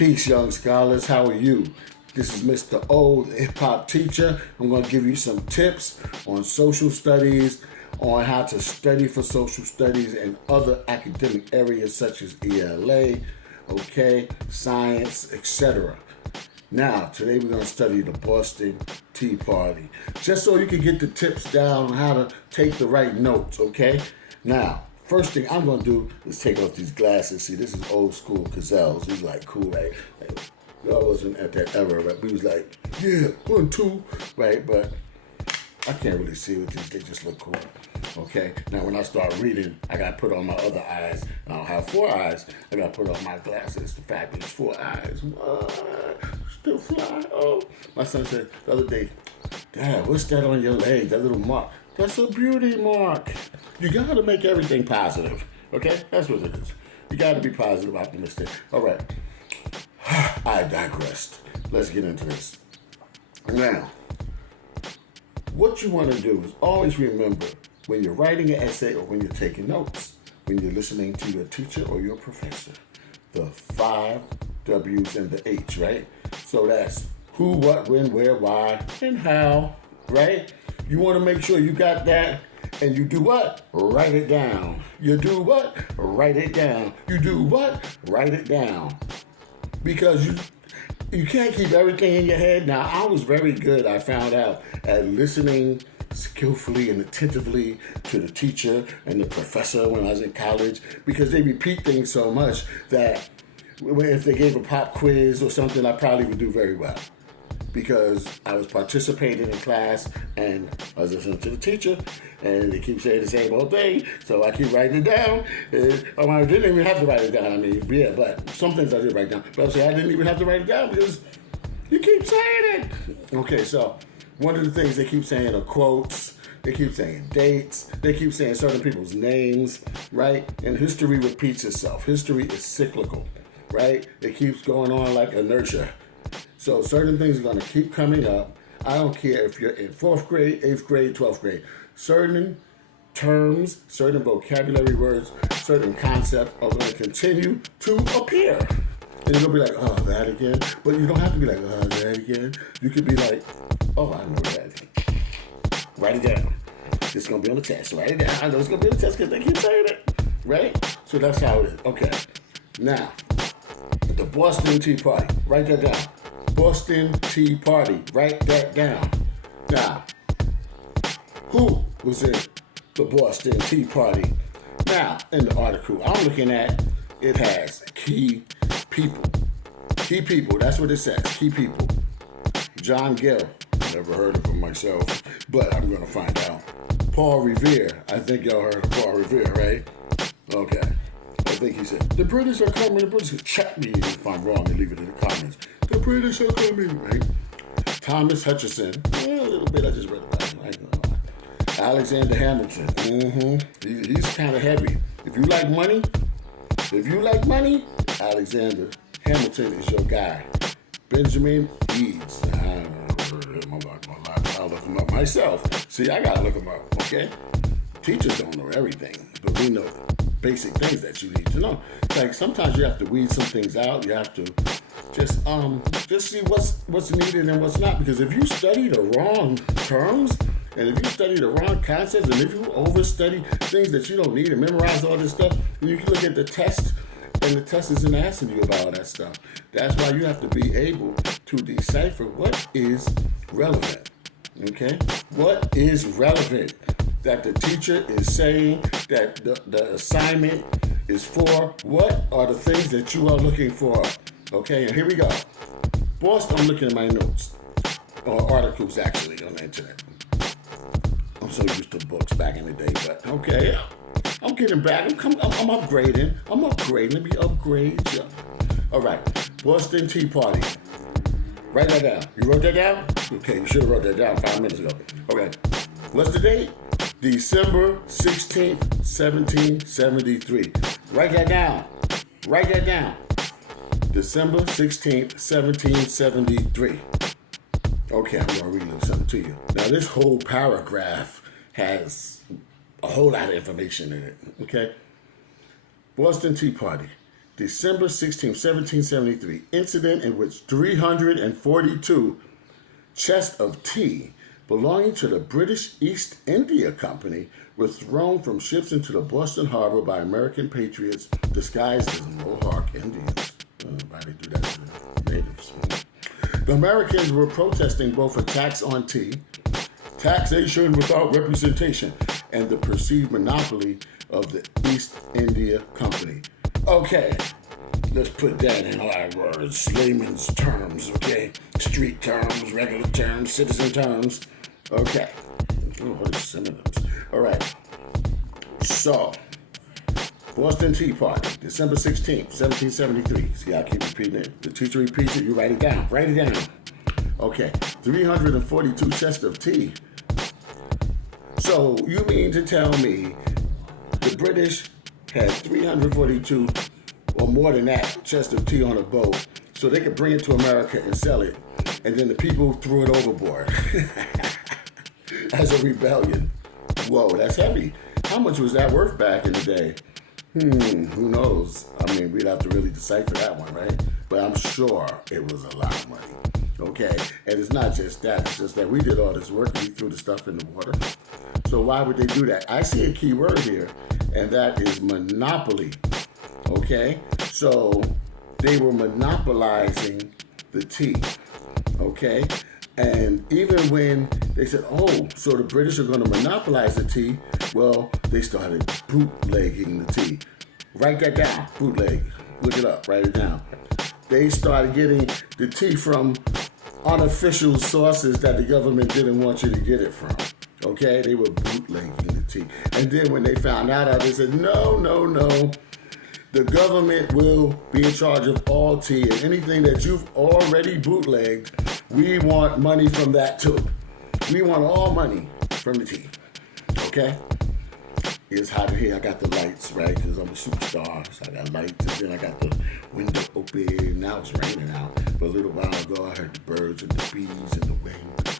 Peace, young scholars. How are you? This is Mr. O, the hip hop teacher. I'm going to give you some tips on social studies, on how to study for social studies and other academic areas such as ELA, okay, science, etc. Now, today we're going to study the Boston Tea Party, just so you can get the tips down on how to take the right notes, okay? Now, first thing I'm going to do is take off these glasses. See, this is old school Cazelles. He's like cool, right? Like, y'all wasn't at that era, right? We was like, yeah, 1, 2, right? But I can't really see with these. They just look cool. Okay. Now, when I start reading, I got to put on my other eyes. I don't have 4 eyes. I got to put on my glasses. The fabulous 4 eyes. What? Still fly? Oh. My son said the other day, Dad, what's that on your leg? That little mark. That's a beauty mark. You got to make everything positive. Okay? That's what it is. You got to be positive, optimistic. All right. I digressed. Let's get into this. Now, what you want to do is always remember when you're writing an essay or when you're taking notes, when you're listening to your teacher or your professor, the 5 W's and the H, right? So that's who, what, when, where, why, and how, right? You want to make sure you got that, and you do what? Write it down. You do what? Write it down. You do what? Write it down. Because you can't keep everything in your head. Now, I was very good, I found out, at listening skillfully and attentively to the teacher and the professor when I was in college, because they repeat things so much that if they gave a pop quiz or something, I probably would do very well, because I was participating in class and I was listening to the teacher, and they keep saying the same old thing, so I keep writing it down. I didn't even have to write it down. I mean, yeah, but some things I did write down. But I'm saying I didn't even have to write it down because you keep saying it. Okay, so one of the things they keep saying are quotes. They keep saying dates. They keep saying certain people's names, right? And history repeats itself. History is cyclical, right? It keeps going on like inertia. So certain things are going to keep coming up. I don't care if you're in 4th grade, 8th grade, 12th grade. Certain terms, certain vocabulary words, certain concepts are going to continue to appear. And you're going to be like, oh, that again? But you don't have to be like, oh, that again. You could be like, oh, I know that. Write it down. It's going to be on the test. Write it down. I know it's going to be on the test because they keep saying it. Right? So that's how it is. Okay. Now, the Boston Tea Party. Write that down. Boston Tea Party. Write that down. Now, who was in the Boston Tea Party? Now, in the article I'm looking at, it has key people. Key people, that's what it says. Key people. John Gill. Never heard of him myself, but I'm going to find out. Paul Revere. I think y'all heard of Paul Revere, right? Okay. I think he said, the British are coming. The British, check me if I'm wrong and leave it in the comments. The British are coming, right? Thomas Hutchison. A little bit, I just read about him. I ain't gonna lie. Alexander Hamilton. He's kind of heavy. If you like money, Alexander Hamilton is your guy. Benjamin Eads. I don't know him. I'll look him up myself. See, I gotta look him up, okay? Teachers don't know everything, but we know basic things that you need to know. Like sometimes you have to weed some things out. You have to just see what's needed and what's not. Because if you study the wrong terms, and if you study the wrong concepts, and if you overstudy things that you don't need and memorize all this stuff, then you can look at the test, and the test isn't asking you about all that stuff. That's why you have to be able to decipher what is relevant. Okay? What is relevant that the teacher is saying that the assignment is for? What are the things that you are looking for? Okay, and here we go. Boston, I'm looking at my notes, or articles actually on the internet. I'm so used to books back in the day, but okay, I'm getting back. I'm upgrading. Let me upgrade you. All right, Boston Tea Party. Write that down. You wrote that down? Okay, you should have wrote that down 5 minutes ago. Okay, what's the date? December 16th, 1773. Write that down. December 16th, 1773. Okay, I'm going to read a little something to you. Now, this whole paragraph has a whole lot of information in it, okay? Boston Tea Party. December 16, 1773, incident in which 342 chests of tea belonging to the British East India Company were thrown from ships into the Boston Harbor by American patriots disguised as Mohawk Indians. Why they do that to the natives? The Americans were protesting both a tax on tea, taxation without representation, and the perceived monopoly of the East India Company. Okay, let's put that in our words, layman's terms, okay? Street terms, regular terms, citizen terms. Okay. Oh, what is synonyms? All right. So, Boston Tea Party, December 16th, 1773. See, I keep repeating it. The teacher repeats it, you write it down. Write it down. Okay. 342 chests of tea. So, you mean to tell me the British had 342 or more than that chest of tea on a boat so they could bring it to America and sell it, and then the people threw it overboard as a rebellion? Whoa, that's heavy. How much was that worth back in the day? Who knows? I mean, we'd have to really decipher that one, right? But I'm sure it was a lot of money. Okay? And it's not just that. It's just that we did all this work and we threw the stuff in the water. So why would they do that? I see a key word here, and that is monopoly. Okay? So they were monopolizing the tea. Okay? And even when they said, oh, so the British are going to monopolize the tea, well, they started bootlegging the tea. Write that down, bootleg. Look it up, write it down. They started getting the tea from unofficial sources that the government didn't want you to get it from. Okay? They were bootlegging the tea. And then when they found out, they said, no. The government will be in charge of all tea, and anything that you've already bootlegged, we want money from that too. We want all money from the tea. Okay? It's hot in here. I got the lights, right? Because I'm a superstar. So I got lights, and then I got the window open. Now it's raining out. But a little while ago, I heard the birds and the bees and the wind.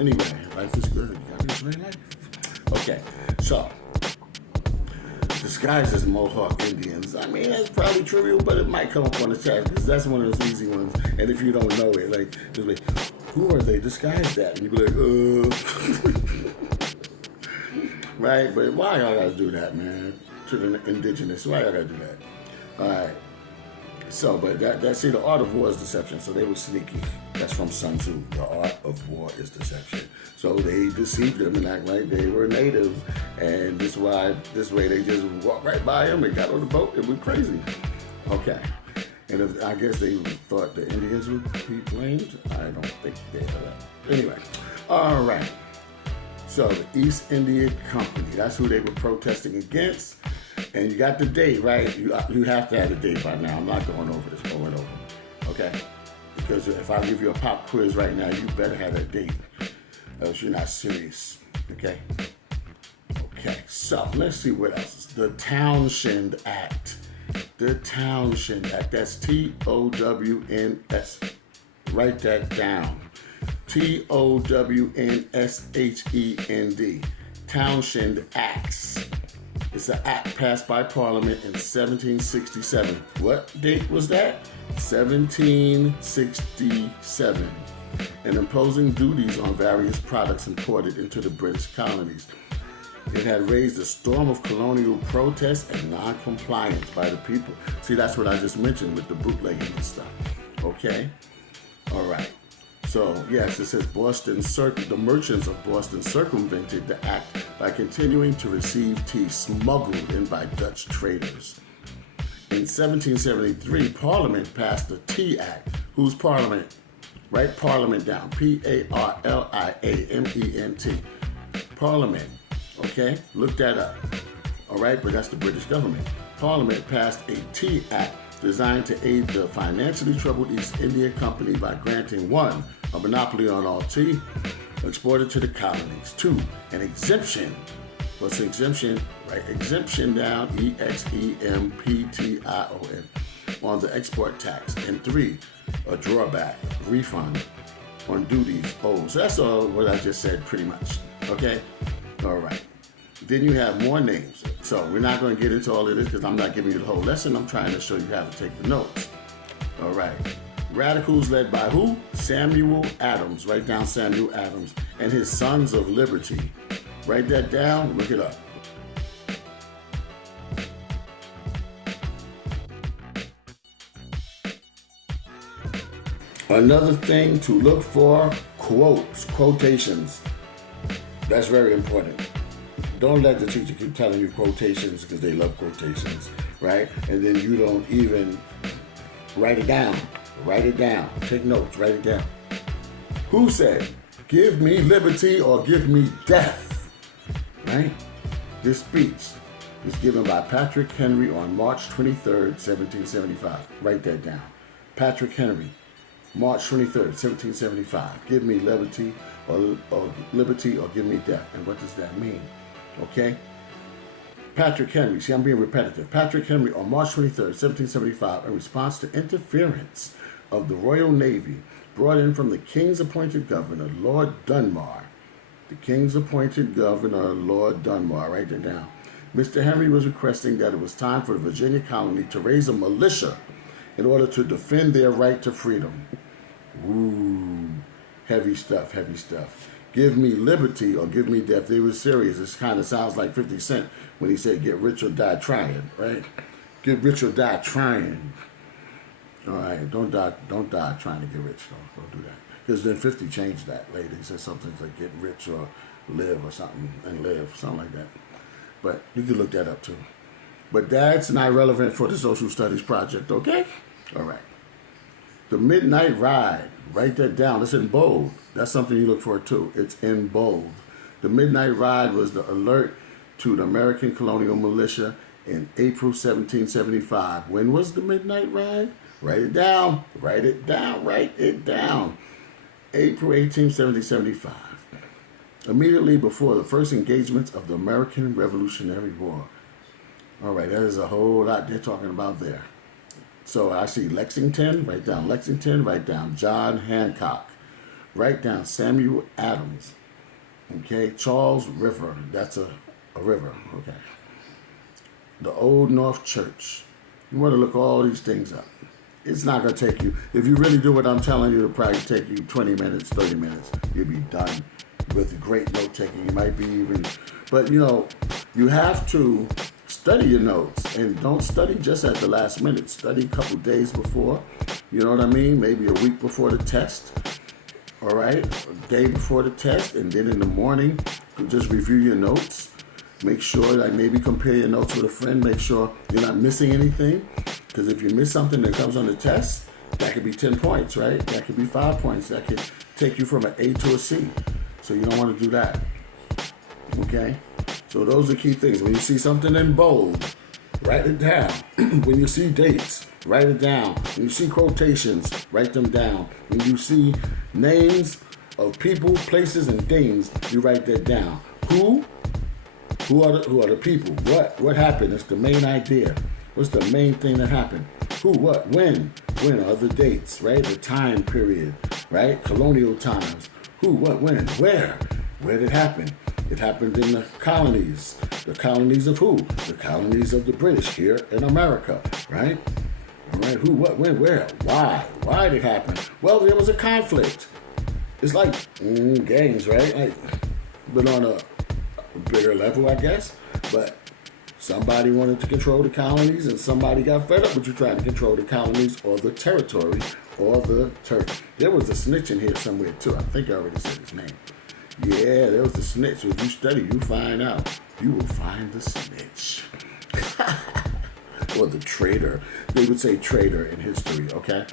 Anyway, life is good. You got to enjoy life. Okay, so disguised as Mohawk Indians. I mean, that's probably trivial, but it might come up on the test because that's one of those easy ones. And if you don't know it, like, just like, who are they disguised at? And you be like, right? But why y'all gotta do that, man? To the indigenous, why y'all gotta do that? All right. So, but see, the art of war is deception. So they were sneaky. That's from Sun Tzu. The art of war is deception. So they deceived them and act like they were native, and this way they just walked right by them and got on the boat and went crazy. Okay. And I guess they thought the Indians would be blamed. I don't think they are. Anyway, all right. So the East India Company, that's who they were protesting against. And you got the date, right? You have to have the date by now. I'm not going over this over and over, okay? Because if I give you a pop quiz right now, you better have that date, else you're not serious, okay? Okay, so let's see what else. The Townshend Act. The Townshend Act. That's T-O-W-N-S. Write that down. T-O-W-N-S-H-E-N-D. Townshend Acts. It's an act passed by Parliament in 1767. What date was that? 1767. And imposing duties on various products imported into the British colonies. It had raised a storm of colonial protests and non-compliance by the people. See, that's what I just mentioned with the bootlegging and stuff. Okay? All right. So, yes, it says the merchants of Boston circumvented the act by continuing to receive tea smuggled in by Dutch traders. In 1773, Parliament passed the Tea Act. Whose Parliament? Write Parliament down. P-A-R-L-I-A-M-E-N-T. Parliament. Okay? Look that up. All right? But that's the British government. Parliament passed a Tea Act designed to aid the financially troubled East India Company by granting 1, a monopoly on all tea exported to the colonies. 2, an exemption. What's an exemption? Right, exemption down, E-X-E-M-P-T-I-O-N, on the export tax. And 3, a drawback, refund on duties owed. So that's all what I just said pretty much. Okay? All right. Then you have more names. So we're not going to get into all of this because I'm not giving you the whole lesson. I'm trying to show you how to take the notes. All right. Radicals led by who? Samuel Adams. Write down Samuel Adams and his Sons of Liberty. Write that down. Look it up. Another thing to look for, quotes, quotations. That's very important. Don't let the teacher keep telling you quotations because they love quotations, right? And then you don't even write it down. Write it down. Take notes. Write it down. Who said, "Give me liberty or give me death"? Right? This speech is given by Patrick Henry on March 23rd, 1775. Write that down. Patrick Henry, March 23rd, 1775. Give me liberty or liberty or give me death. And what does that mean? Okay? Patrick Henry, see, I'm being repetitive. Patrick Henry on March 23rd, 1775, in response to interference of the Royal Navy brought in from the King's appointed governor, Lord Dunmore. The King's appointed governor, Lord Dunmore. Write that down. Mr. Henry was requesting that it was time for the Virginia colony to raise a militia in order to defend their right to freedom. Ooh, heavy stuff, heavy stuff. Give me liberty or give me death. They were serious. This kind of sounds like 50 Cent when he said, "Get rich or die trying," right? Get rich or die trying. All right, don't die trying to get rich, though. Don't do that. Because then 50 changed that later. He said something like "get rich or live" or something, and live, something like that. But you can look that up too. But that's not relevant for the social studies project, okay? All right. The Midnight Ride. Write that down. It's in bold. That's something you look for too. It's in bold. The Midnight Ride was the alert to the American colonial militia in April 1775. When was the Midnight Ride? Write it down. Write it down. Write it down. April 18, 1775. Immediately before the first engagements of the American Revolutionary War. All right, that is a whole lot they're talking about there. So I see Lexington, write down Lexington, write down John Hancock, write down Samuel Adams, okay, Charles River, that's a river, okay. The Old North Church. You want to look all these things up. It's not going to take you, if you really do what I'm telling you, it'll probably take you 20 minutes, 30 minutes. You'll be done with great note taking. You might be even, but you have to study your notes and don't study just at the last minute. Study a couple days before, you know what I mean? Maybe a week before the test, all right? A day before the test, and then in the morning, just review your notes. Make sure, like maybe compare your notes with a friend. Make sure you're not missing anything, because if you miss something that comes on the test, that could be 10 points, right? That could be 5 points. That could take you from an A to a C. So you don't want to do that, okay? So those are key things. When you see something in bold, write it down. When you see dates, write it down. When you see quotations, write them down. When you see names of people, places, and things, you write that down. Who are the people? What happened? It's the main idea. What's the main thing that happened? Who, what, when are the dates, right? The time period, right? Colonial times. Who, what, when, where did it happen? It happened in the colonies. The colonies of who? The colonies of the British here in America, right? All right, who, what, when, where, why? Why did it happen? Well, there was a conflict. It's like gangs, right? But on a bigger level, I guess. But somebody wanted to control the colonies and somebody got fed up with you trying to control the colonies or the territory or the turf. There was a snitch in here somewhere too. I think I already said his name. Yeah, there was a snitch. If you study, you find out. You will find the snitch. Or the traitor. They would say traitor in history, okay?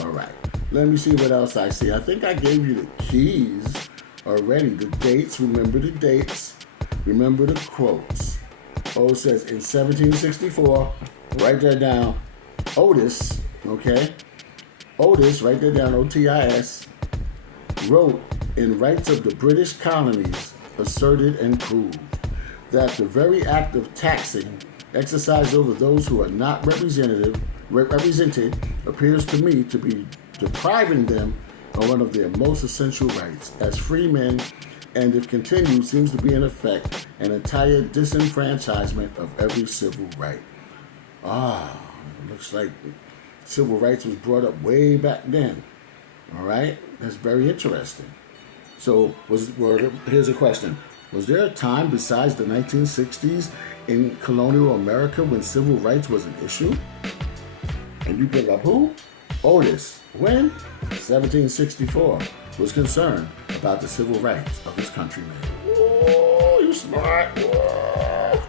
All right. Let me see what else I see. I think I gave you the keys already. The dates. Remember the dates. Remember the quotes. It says in 1764, write that down. Otis, okay? Otis, write that down, Otis, wrote, "In rights of the British colonies, asserted and proved that the very act of taxing exercised over those who are not represented appears to me to be depriving them of one of their most essential rights. As free men, and if continued, seems to be in effect an entire disenfranchisement of every civil right. Looks like civil rights was brought up way back then. All right, that's very interesting. So, here's a question. Was there a time besides the 1960s in colonial America when civil rights was an issue? And you bring up who? Otis, when? 1764, was concerned about the civil rights of his countrymen. Whoa, you smart. Whoa.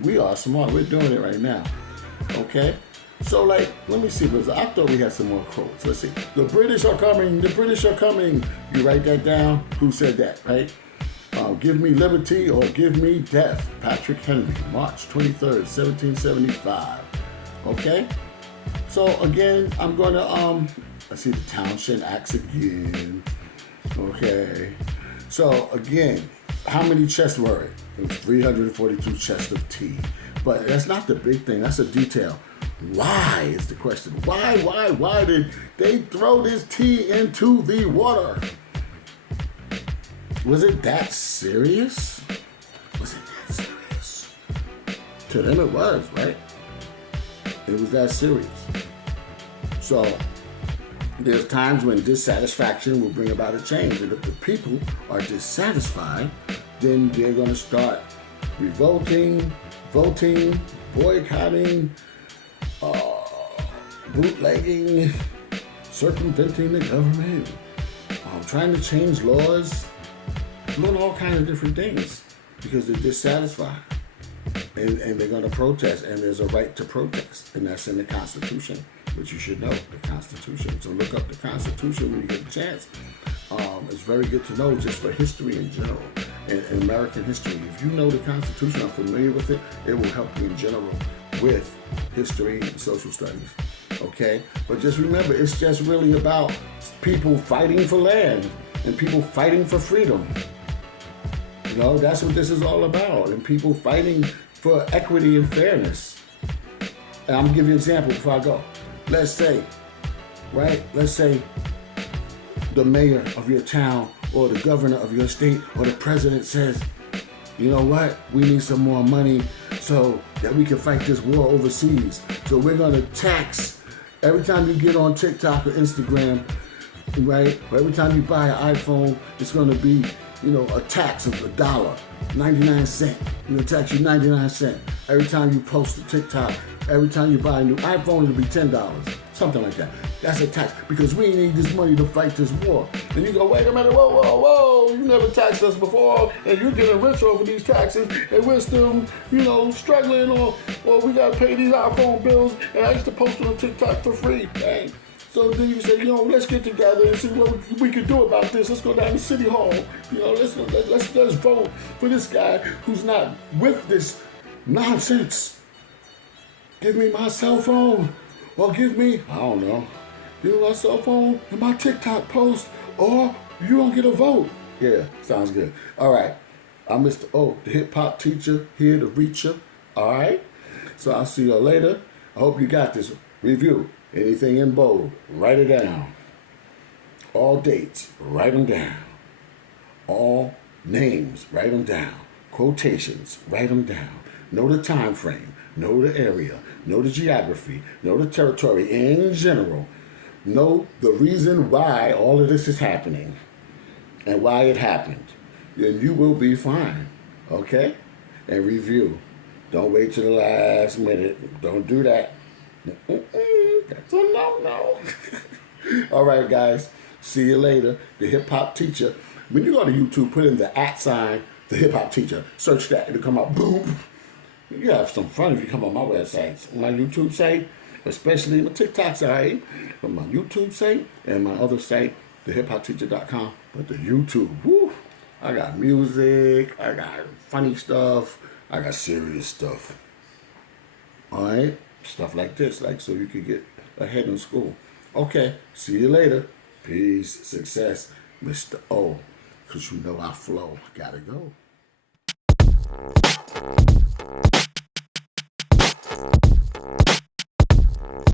We are smart. We're doing it right now. Okay? So, let me see, because I thought we had some more quotes. Let's see. The British are coming. The British are coming. You write that down. Who said that, right? Give me liberty or give me death. Patrick Henry, March 23rd, 1775. Okay? So, again, I'm going to, let's see, the Townshend Acts again. Okay. So, again, how many chests were it? It was 342 chests of tea. But that's not the big thing. That's a detail. Why is the question? Why did they throw this tea into the water? Was it that serious? Was it that serious? To them it was, right? It was that serious. So, there's times when dissatisfaction will bring about a change. And if the people are dissatisfied, then they're going to start revolting, voting, boycotting, bootlegging, circumventing the government, trying to change laws, doing all kinds of different things because they're dissatisfied. And they're going to protest, and there's a right to protest, and that's in the Constitution, which you should know, the Constitution. So look up the Constitution when you get a chance. It's very good to know just for history in general, and American history. If you know the Constitution, are familiar with it, it will help you in general with history and social studies. Okay? But just remember, it's just really about people fighting for land and people fighting for freedom. You know, that's what this is all about. And people fighting for equity and fairness. And I'm going to give you an example before I go. Let's say the mayor of your town or the governor of your state or the president says, you know what, we need some more money so that we can fight this war overseas. So we're going to tax every time you get on TikTok or Instagram, right? Or every time you buy an iPhone, it's going to be, a tax of $1, 99 cents. We're going to tax you 99 cents. Every time you post a TikTok, every time you buy a new iPhone, it'll be $10. Something like that. That's a tax because we need this money to fight this war. And you go, wait a minute, whoa, you never taxed us before, and you're getting rich over these taxes, and we're still, struggling, or we got to pay these iPhone bills, and I used to post it on TikTok for free. Dang. So then you say, let's get together and see what we can do about this. Let's go down to City Hall. Let's vote for this guy who's not with this nonsense. Give me my cell phone, or give me my cell phone and my TikTok post, or you don't get a vote. Yeah, sounds good. All right, I'm Mr. O, the hip hop teacher, here to reach you. All right, so I'll see you later. I hope you got this. Review. Anything in bold, write it down. All dates, write them down. All names, write them down. Quotations, write them down. Know the time frame, know the area, know the geography, know the territory in general. Know the reason why all of this is happening and why it happened. Then you will be fine, okay? And review. Don't wait till the last minute. Don't do that. That's a no. All right, guys. See you later. The Hip Hop Teacher. When you go to YouTube, put in the @, the Hip Hop Teacher. Search that. It'll come out. Boom. You have some fun if you come on my website, my YouTube site, especially my TikTok site, but my YouTube site and my other site, thehiphopteacher.com. But the YouTube, whoo, I got music, I got funny stuff, I got serious stuff. All right? Stuff like this, so you can get ahead in school. Okay, see you later. Peace, success, Mr. O. Because I flow. Gotta go.